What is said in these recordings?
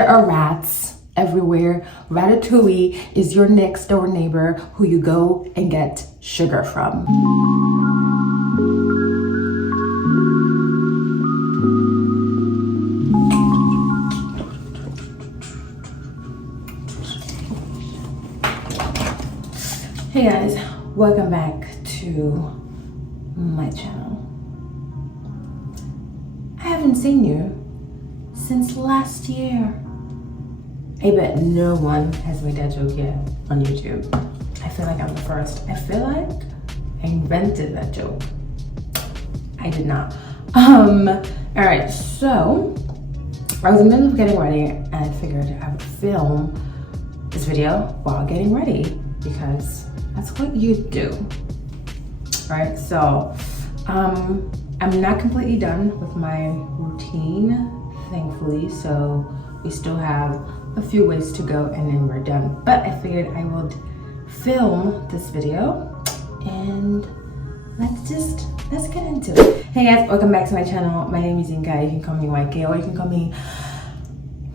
There are rats everywhere. Ratatouille is your next door neighbor who you go and get sugar from. Hey guys, welcome back to my channel. I haven't seen you since last year. I bet no one has made that joke yet on YouTube. I feel like I'm the first. I feel like I invented that joke. I did not. All right, so I was in the middle of getting ready and I figured I would film this video while getting ready because that's what you do, right? So I'm not completely done with my routine, thankfully, so we still have a few ways to go and then we're done. But I figured I would film this video and let's get into it. Hey guys, welcome back to my channel. My name is Inga. You can call me YK or you can call me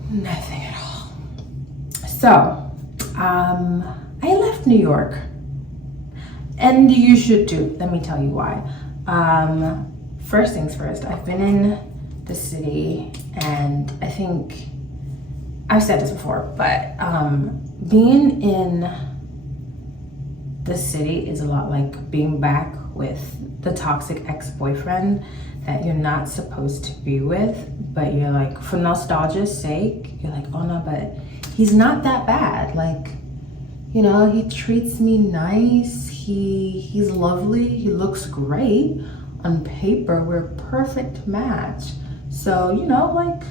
nothing at all. So I left New York and you should too. Let me tell you why. First things first, I've been in the city and I think I've said this before, but being in the city is a lot like being back with the toxic ex-boyfriend that you're not supposed to be with, but you're like, for nostalgia's sake, you're like, oh no, but he's not that bad. Like, you know, he treats me nice, he's lovely, he looks great. On paper, we're a perfect match. So, you know, like,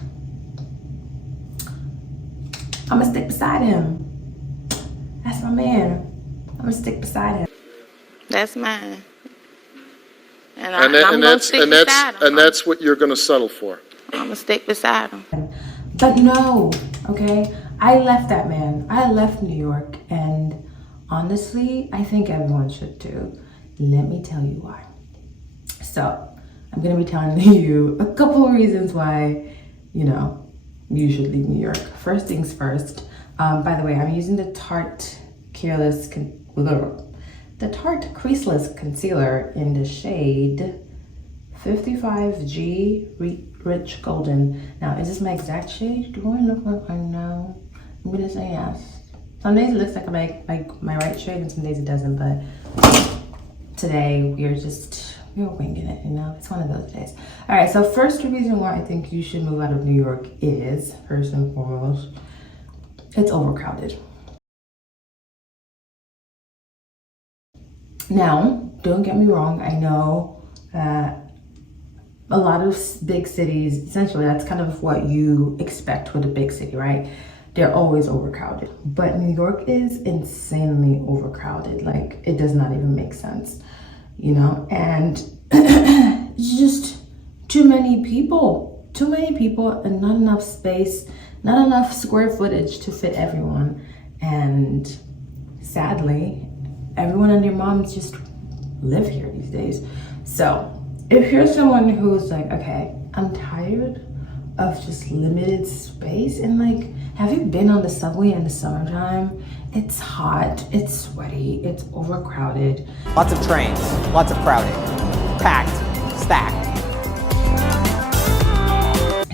I'm gonna stick beside him. That's my man. I'm gonna stick beside him. That's mine. And that's what you're gonna settle for. I'm gonna stick beside him. But no, okay? I left that man. I left New York, and honestly, I think everyone should too. Let me tell you why. So, I'm gonna be telling you a couple of reasons why, you know, you should leave New York. First things first. By the way, I'm using the Tarte Creaseless Concealer in the shade 55G Rich Golden. Now, is this my exact shade? Do I look like I know? I'm gonna say yes. Some days it looks like my right shade, and some days it doesn't. But today we're winging it, you know? It's one of those days. All right, so first reason why I think you should move out of New York is, first and foremost, it's overcrowded. Now, don't get me wrong, I know a lot of big cities, essentially that's kind of what you expect with a big city, right? They're always overcrowded. But New York is insanely overcrowded. Like, it does not even make sense. You know, and it's just too many people and not enough space, not enough square footage to fit everyone. And sadly, everyone and their moms just live here these days. So if you're someone who's like, okay, I'm tired of just limited space, and like, have you been on the subway in the summertime? It's hot, it's sweaty, it's overcrowded. Lots of trains, lots of crowding, packed, stacked.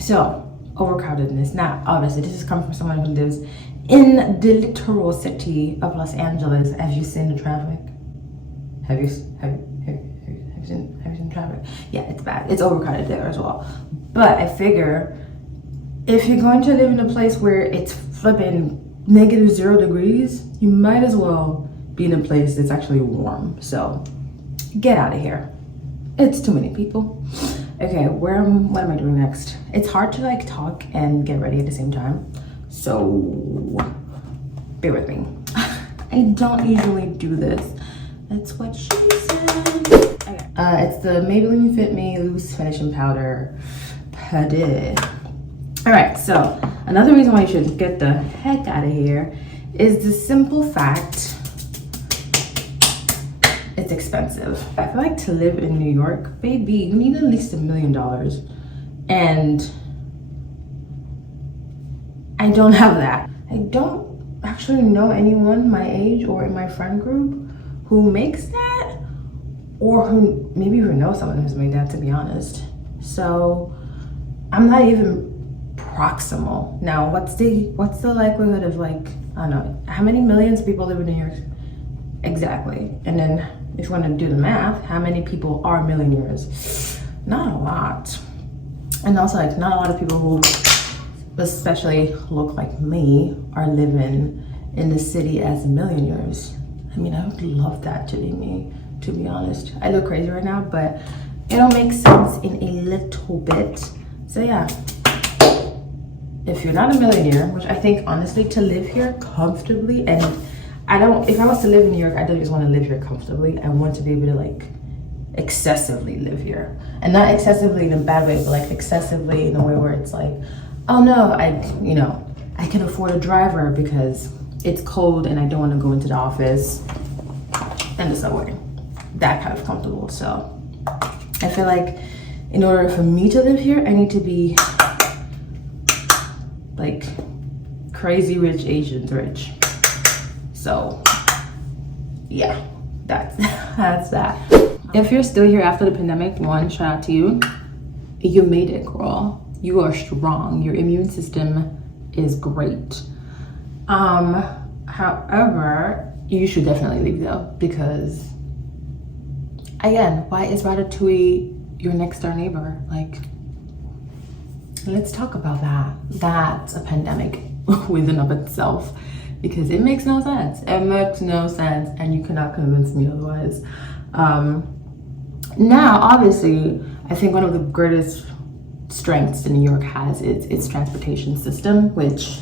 So, overcrowdedness. Now, obviously, this is coming from someone who lives in the literal city of Los Angeles. Have you seen the traffic? Have you seen traffic? Yeah, it's bad. It's overcrowded there as well. But I figure if you're going to live in a place where it's flipping -0 degrees, you might as well be in a place that's actually warm. So get out of here. It's too many people. Okay, what am I doing next? It's hard to like talk and get ready at the same time. So bear with me. I don't usually do this. That's what she said. Okay. It's the Maybelline Fit Me Loose Finishing Powder. All right, so another reason why you should get the heck out of here is the simple fact it's expensive. I feel like to live in New York, baby, you need at least $1 million. And I don't have that. I don't actually know anyone my age or in my friend group who makes that, or who maybe even know someone who's made that, to be honest. So I'm not even proximal. Now, what's the likelihood of, like, I don't know, how many millions of people live in New York? Exactly. And then if you want to do the math, how many people are millionaires? Not a lot. And also, like, not a lot of people who especially look like me are living in the city as millionaires. I mean, I would love that to be me, to be honest. I look crazy right now, but it'll make sense in a little bit. So yeah, if you're not a millionaire, which I think honestly to live here comfortably, and if I was to live in New York, I don't just want to live here comfortably. I want to be able to, like, excessively live here. And not excessively in a bad way, but like excessively in a way where it's like, oh no, I can afford a driver because it's cold and I don't want to go into the office and the subway. That kind of comfortable. So I feel like in order for me to live here, I need to be like crazy rich Asians rich. So yeah, that's that. If you're still here after the pandemic, one, shout out to you. You made it, girl. You are strong. Your immune system is great. However, you should definitely leave though, because again, why is Ratatouille your next door neighbor? Like, let's talk about that. That's a pandemic within of itself, because it makes no sense. It makes no sense, and you cannot convince me otherwise. Now, obviously, I think one of the greatest strengths that New York has is its transportation system, which,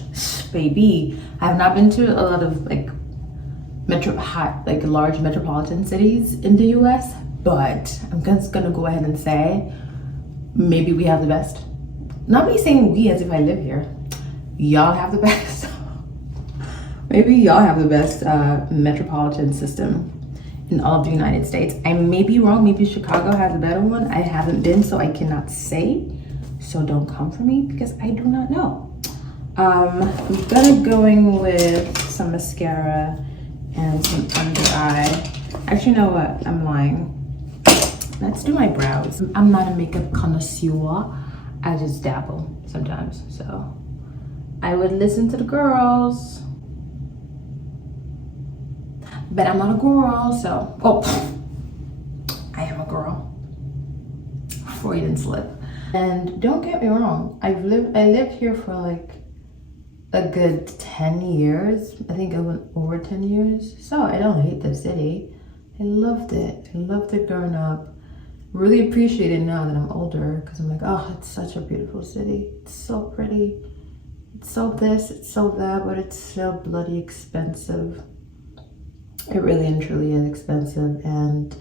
baby, I have not been to a lot of like large metropolitan cities in the US, but I'm just gonna go ahead and say maybe we have the best. Not me saying we as if I live here. Y'all have the best. Maybe y'all have the best metropolitan system in all of the United States. I may be wrong. Maybe Chicago has a better one. I haven't been, so I cannot say. So don't come for me because I do not know. I'm gonna go in with some mascara and some under eye. Actually, you know what? I'm lying. Let's do my brows. I'm not a makeup connoisseur. I just dabble sometimes. So I would listen to the girls. But I'm not a girl, so, I am a girl. Freudian slip. And don't get me wrong, I lived here for like a good 10 years. I think I went over 10 years. So I don't hate the city. I loved it. I loved it growing up. Really appreciate it now that I'm older, because I'm like, oh, it's such a beautiful city. It's so pretty. It's so this, it's so that, but it's so bloody expensive. It really and truly is expensive. And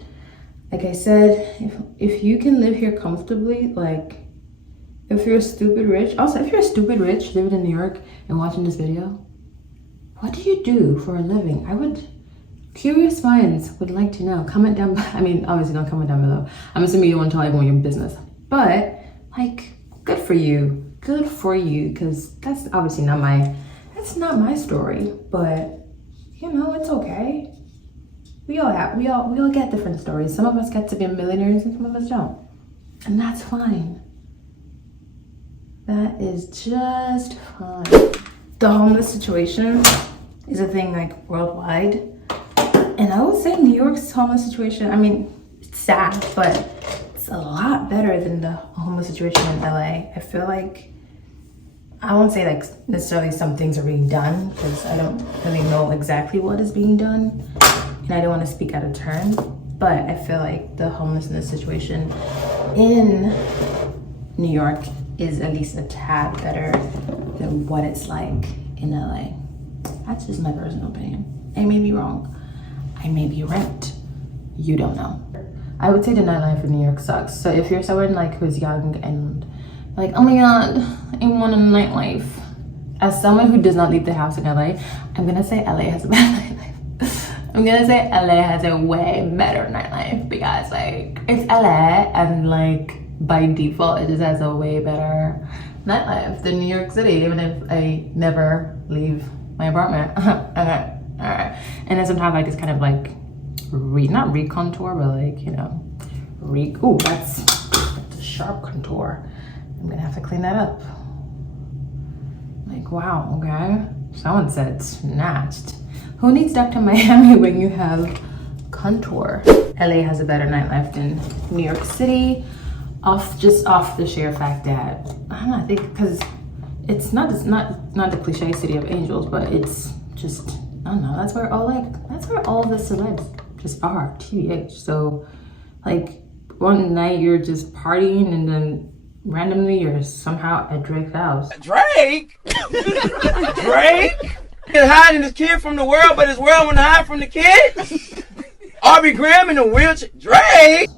like I said, if you can live here comfortably, like if you're stupid rich, also if you're stupid rich living in New York and watching this video, what do you do for a living? Curious minds would like to know. Comment down, I mean, obviously don't comment down below. I'm assuming you don't want to tell everyone your business, but like, good for you, because that's obviously not my story, but you know, it's okay. We all get different stories. Some of us get to be millionaires and some of us don't. And that's fine. That is just fine. The homeless situation is a thing like worldwide. And I would say New York's homeless situation, I mean, it's sad, but it's a lot better than the homeless situation in LA. I feel like, I won't say like necessarily some things are being done, because I don't really know exactly what is being done. And I don't want to speak out of turn, but I feel like the homelessness situation in New York is at least a tad better than what it's like in LA. That's just my personal opinion. I may be wrong. I may be right. You don't know. I would say the nightlife in New York sucks. So if you're someone like who's young and like, oh my God, I want a nightlife. As someone who does not leave the house in LA, I'm gonna say LA has a better nightlife. I'm gonna say LA has a way better nightlife, because like, it's LA and like by default it just has a way better nightlife than New York City, even if I never leave my apartment. Okay, all right. And then sometimes I just kind of like not recontour, but like, you know, ooh, that's a sharp contour. I'm gonna have to clean that up. Like, wow, okay. Someone said snatched. Who needs Dr. Miami when you have contour? LA has a better nightlife than New York City, just off the sheer fact that, I don't know, I think because it's not the cliche city of angels, but it's just, I don't know, that's where all the celebs just are, TBH. So like one night you're just partying and then randomly you're somehow at Drake's house. Drake? Drake? He's hiding his kid from the world, but his world wouldn't hide from the kid? Aubrey Graham in a wheelchair? Drake?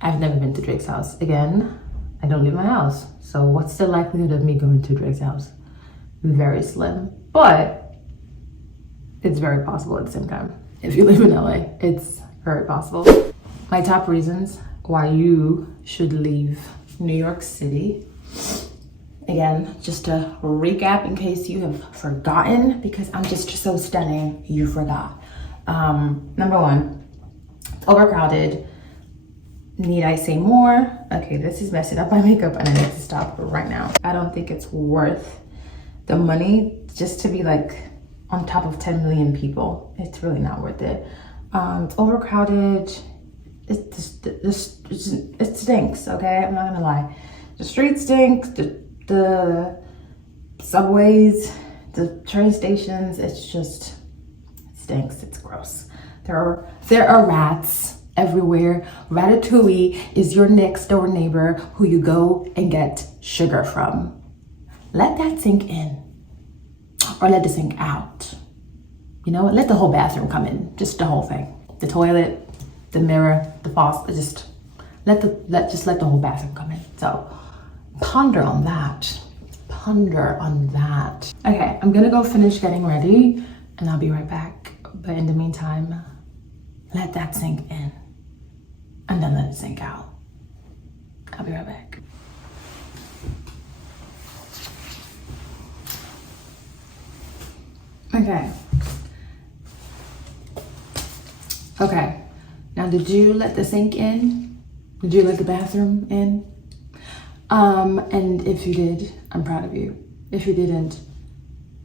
I've never been to Drake's house. Again, I don't leave my house. So what's the likelihood of me going to Drake's house? Very slim, but it's very possible at the same time. If you live in LA, it's very possible. My top reasons why you should leave New York City. Again, just to recap in case you have forgotten, because I'm just so stunning, you forgot. Number one, overcrowded. Need I say more? Okay, this is messing up my makeup and I need to stop right now. I don't think it's worth the money just to be like on top of 10 million people. It's really not worth it. It's overcrowded. It stinks, okay? I'm not gonna lie. The streets stink, the subways, the train stations, it stinks, it's gross. There are rats everywhere. Ratatouille is your next door neighbor who you go and get sugar from. Let that sink in, or let it sink out. You know what? Let the whole bathroom come in, just the whole thing. The toilet, the mirror, the faucet, just let the whole bathroom come in. So ponder on that. Ponder on that. Okay, I'm gonna go finish getting ready and I'll be right back. But in the meantime, let that sink in and then let it sink out. I'll be right back. Okay. Now, did you let the sink in? Did you let the bathroom in? And if you did, I'm proud of you. If you didn't,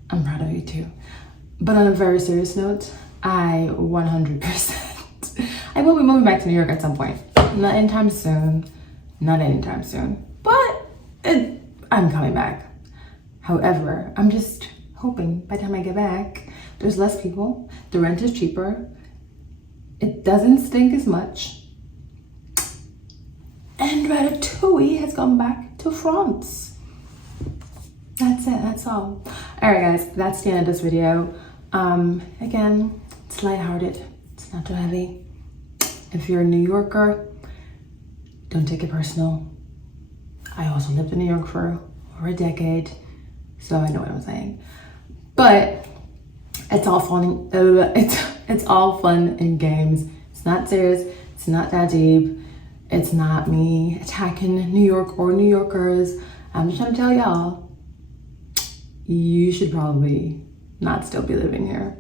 I'm proud of you too. But on a very serious note, I 100%, I will be moving back to New York at some point. Not anytime soon, but I'm coming back. However, I'm just hoping by the time I get back, there's less people, the rent is cheaper, it doesn't stink as much, and Ratatouille has gone back to France. That's it, that's all. All right guys, that's the end of this video. Again, it's lighthearted, it's not too heavy. If you're a New Yorker, don't take it personal. I also lived in New York for over a decade, so I know what I'm saying. But it's all fun. It's all fun and games. It's not serious. It's not that deep. It's not me attacking New York or New Yorkers. I'm just trying to tell y'all, you should probably not still be living here.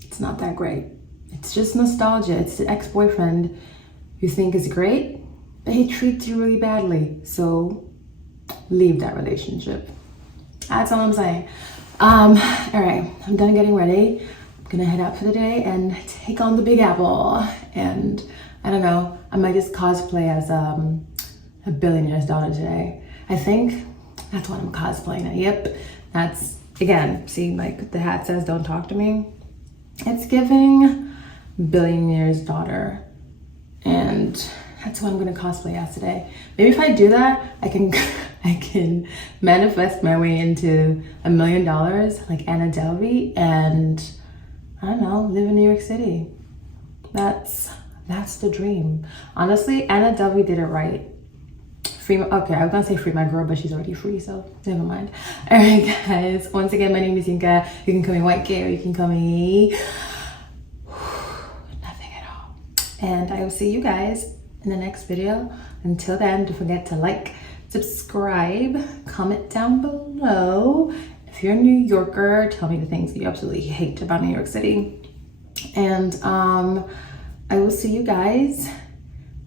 It's not that great. It's just nostalgia. It's the ex-boyfriend you think is great, but he treats you really badly. So leave that relationship. That's all I'm saying. All right, I'm done getting ready. I'm gonna head out for the day and take on the Big Apple. And I don't know, I might just cosplay as a billionaire's daughter today. I think that's what I'm cosplaying at. Yep, that's, again, see, like the hat says, don't talk to me. It's giving billionaire's daughter. And that's what I'm gonna cosplay as today. Maybe if I do that, I can manifest my way into $1 million like Anna Delvey, and I don't know, live in New York City. That's the dream. Honestly, Anna Delvey did it right. Okay, I was gonna say free my girl, but she's already free, so never mind. All right, guys. Once again, my name is Yinka. You can call me White Gay, or you can call me nothing at all. And I will see you guys in the next video. Until then, don't forget to like, subscribe, comment down below. If you're a New Yorker, tell me the things that you absolutely hate about New York City. And I will see you guys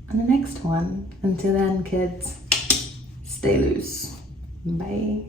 on the next one. Until then, kids, stay loose. Bye.